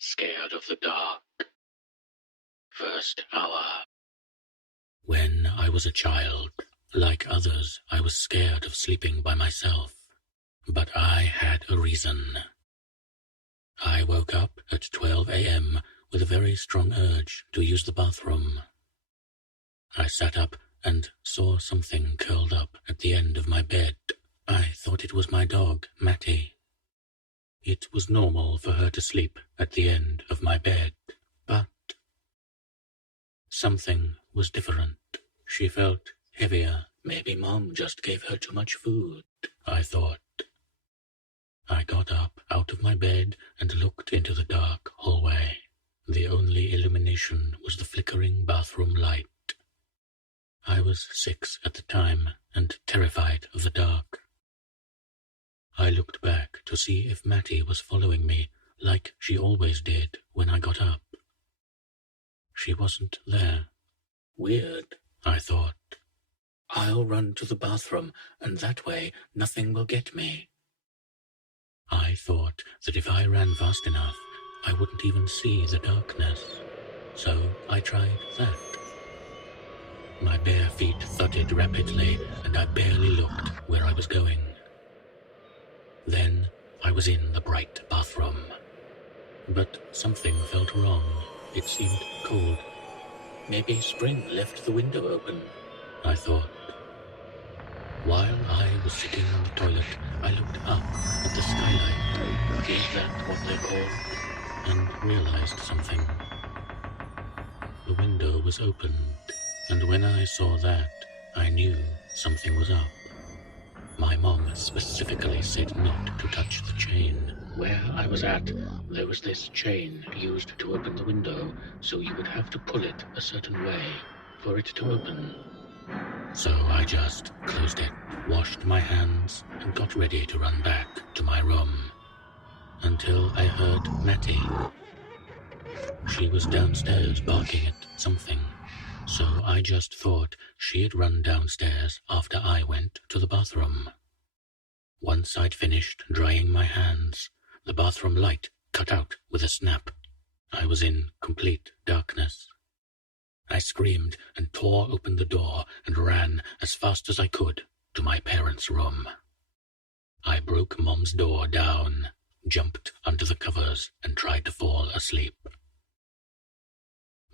Scared of the dark. First hour. When I was a child, like others, I was scared of sleeping by myself. But I had a reason. I woke up at 12 a.m. with a very strong urge to use the bathroom. I sat up and saw something curled up at the end of my bed. I thought it was my dog, Matty. It was normal for her to sleep at the end of my bed, but something was different. She felt heavier. Maybe Mom just gave her too much food, I thought. I got up out of my bed and looked into the dark hallway. The only illumination was the flickering bathroom light. I was 6 at the time and terrified of the dark. I looked back to see if Matty was following me like she always did when I got up. She wasn't there. Weird, I thought. I'll run to the bathroom, and that way nothing will get me. I thought that if I ran fast enough, I wouldn't even see the darkness. So I tried that. My bare feet thudded rapidly, and I barely looked where I was going. Then I was in the bright bathroom. But something felt wrong. It seemed cold. Maybe Spring left the window open, I thought. While I was sitting on the toilet, I looked up at the skylight. Is that what they're called? And realized something. The window was opened, and when I saw that, I knew something was up. My mom specifically said not to touch the chain. Where I was at, there was this chain used to open the window, so you would have to pull it a certain way for it to open. So I just closed it, washed my hands, and got ready to run back to my room. Until I heard Matty. She was downstairs barking at something, so I just thought she had run downstairs after I went to the bathroom. Once I'd finished drying my hands, the bathroom light cut out with a snap. I was in complete darkness. I screamed and tore open the door and ran as fast as I could to my parents' room. I broke Mom's door down, jumped under the covers, and tried to fall asleep.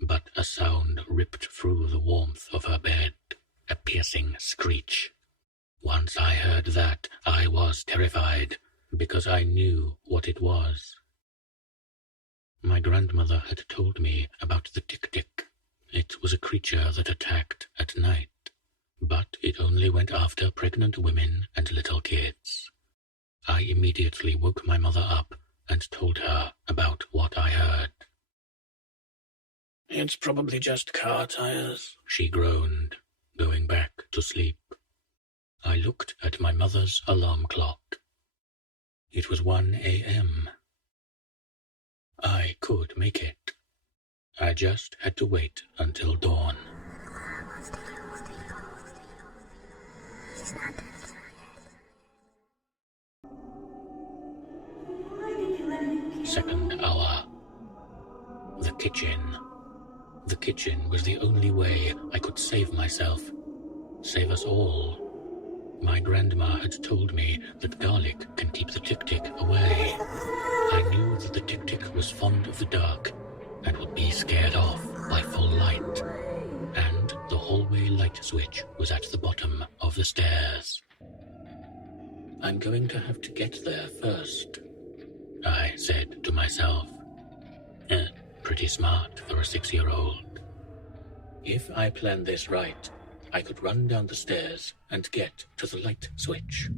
But a sound ripped through the warmth of her bed, a piercing screech. Once I heard that, I was terrified, because I knew what it was. My grandmother had told me about the tick-tick. It was a creature that attacked at night, but it only went after pregnant women and little kids. I immediately woke my mother up and told her about what I heard. It's probably just car tires, she groaned, going back to sleep. I looked at my mother's alarm clock. It was 1 a.m. I could make it. I just had to wait until dawn. Second hour. The kitchen. The kitchen was the only way I could save myself. Save us all. My grandma had told me that garlic can keep the tick-tick away. I knew that the tick-tick was fond of the dark and would be scared off by full light. And the hallway light switch was at the bottom of the stairs. I'm going to have to get there first, I said to myself. Pretty smart for a 6-year-old. If I planned this right, I could run down the stairs and get to the light switch.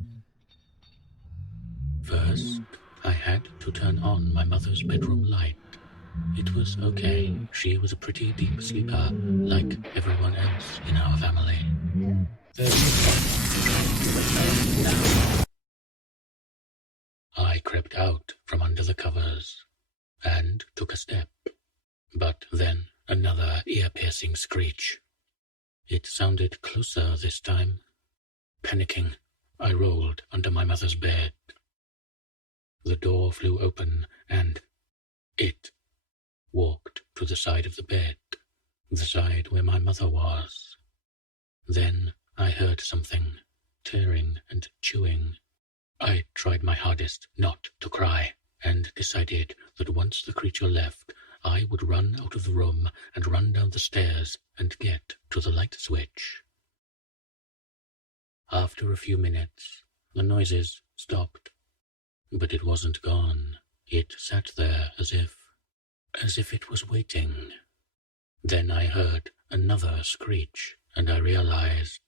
First, I had to turn on my mother's bedroom light. It was okay. She was a pretty deep sleeper, like everyone else in our family. I crept out from under the covers and took a step. But then another ear-piercing screech. It sounded closer this time. Panicking, I rolled under my mother's bed. The door flew open, and it walked to the side of the bed, the side where my mother was. Then I heard something tearing and chewing. I tried my hardest not to cry, and decided that once the creature left, I would run out of the room and run down the stairs and get to the light switch. After a few minutes, the noises stopped, but it wasn't gone. It sat there as if it was waiting. Then I heard another screech, and I realized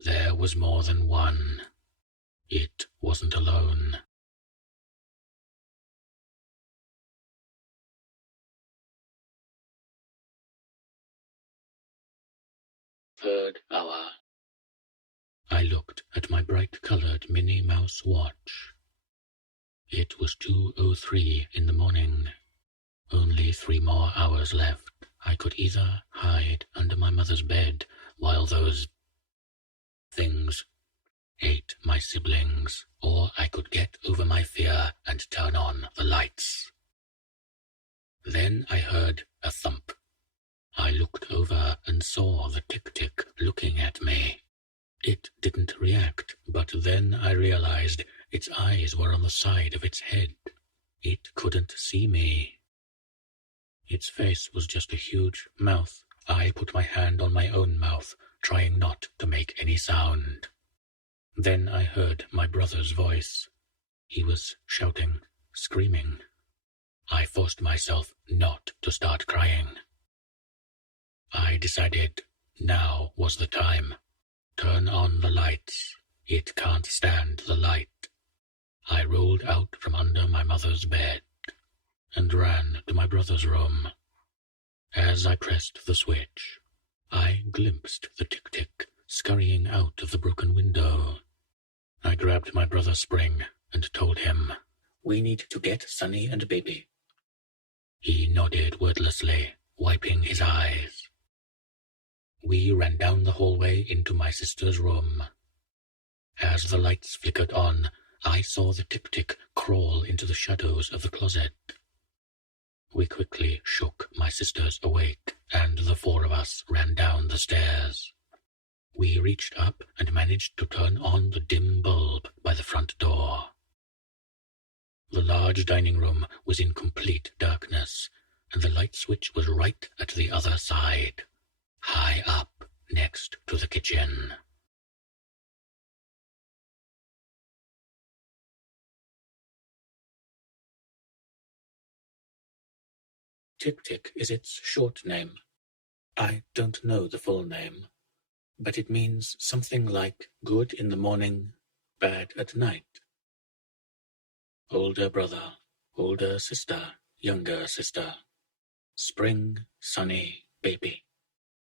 there was more than one. It wasn't alone. Third hour. I looked at my bright-colored Minnie Mouse watch. It was 2:03 in the morning. Only 3 more hours left. I could either hide under my mother's bed while those things ate my siblings, or I could get over my fear and turn on the lights. Then I heard a thump. I looked over and saw the tick-tick looking at me. It didn't react, but then I realized its eyes were on the side of its head. It couldn't see me. Its face was just a huge mouth. I put my hand on my own mouth, trying not to make any sound. Then I heard my brother's voice. He was shouting, screaming. I forced myself not to start crying. I decided now was the time. Turn on the lights. It can't stand the light. I rolled out from under my mother's bed and ran to my brother's room. As I pressed the switch, I glimpsed the tick-tick scurrying out of the broken window. I grabbed my brother Spring and told him, "We need to get Sunny and Baby." He nodded wordlessly, wiping his eyes. We ran down the hallway into my sister's room. As the lights flickered on, I saw the tick-tick crawl into the shadows of the closet. We quickly shook my sisters awake, and the 4 of us ran down the stairs. We reached up and managed to turn on the dim bulb by the front door. The large dining room was in complete darkness, and the light switch was right at the other side, high up next to the kitchen. Tick-tick is its short name. I don't know the full name, but it means something like good in the morning, bad at night. Older brother, older sister, younger sister. Spring, Sunny, Baby.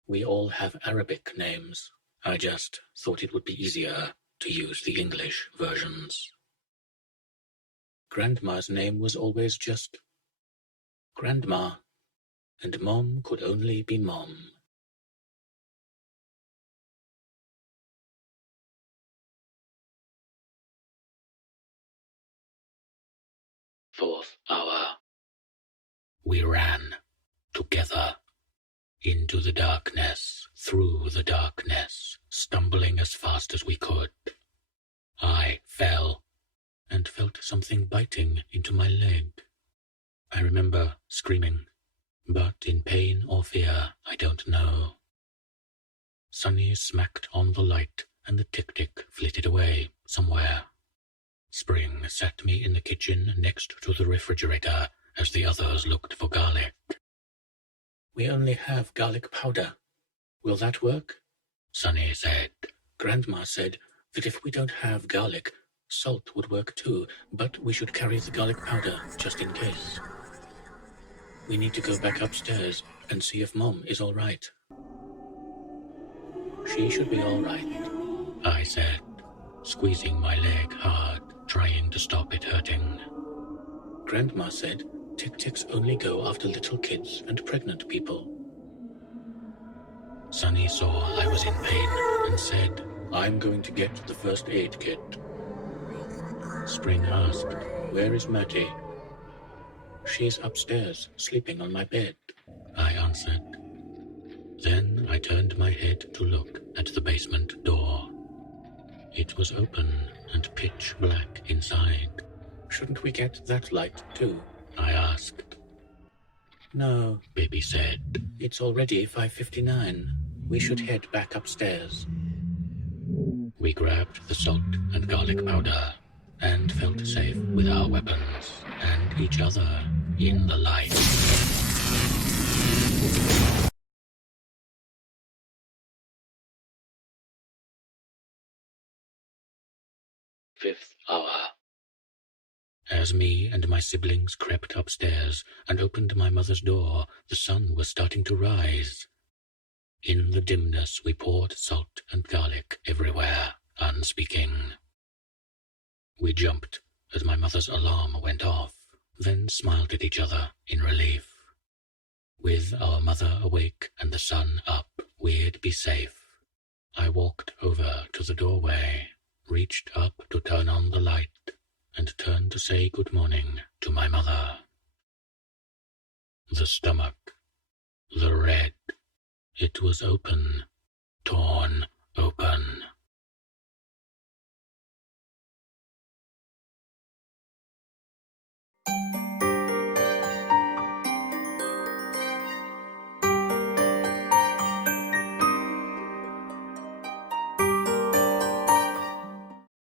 We all have Arabic names. I just thought it would be easier to use the English versions. Grandma's name was always just Grandma, and Mom could only be Mom. Fourth hour. We ran together into the darkness, through the darkness, stumbling as fast as we could. I fell and felt something biting into my leg. I remember screaming, but in pain or fear, I don't know. Sunny smacked on the light, and the tick-tick flitted away somewhere. Spring sat me in the kitchen next to the refrigerator as the others looked for garlic. We only have garlic powder. Will that work? Sunny said. Grandma said that if we don't have garlic, salt would work too, but we should carry the garlic powder just in case. We need to go back upstairs and see if Mom is all right. She should be all right, I said, squeezing my leg hard, trying to stop it hurting. Grandma said tick-ticks only go after little kids and pregnant people. Sunny saw I was in pain and said, I'm going to get the first aid kit. Spring asked, where is Matty? She's upstairs, sleeping on my bed, I answered. Then I turned my head to look at the basement door. It was open and pitch black inside. Shouldn't we get that light too? I asked. No, Baby said. It's already 5:59. We should head back upstairs. We grabbed the salt and garlic powder and felt safe with our weapons and each other in the light. Fifth hour. As me and my siblings crept upstairs and opened my mother's door, the sun was starting to rise. In the dimness, we poured salt and garlic everywhere, unspeaking. We jumped as my mother's alarm went off, then smiled at each other in relief. With our mother awake and the sun up, we'd be safe. I walked over to the doorway, reached up to turn on the light, and turned to say good morning to my mother. The stomach, the red, it was open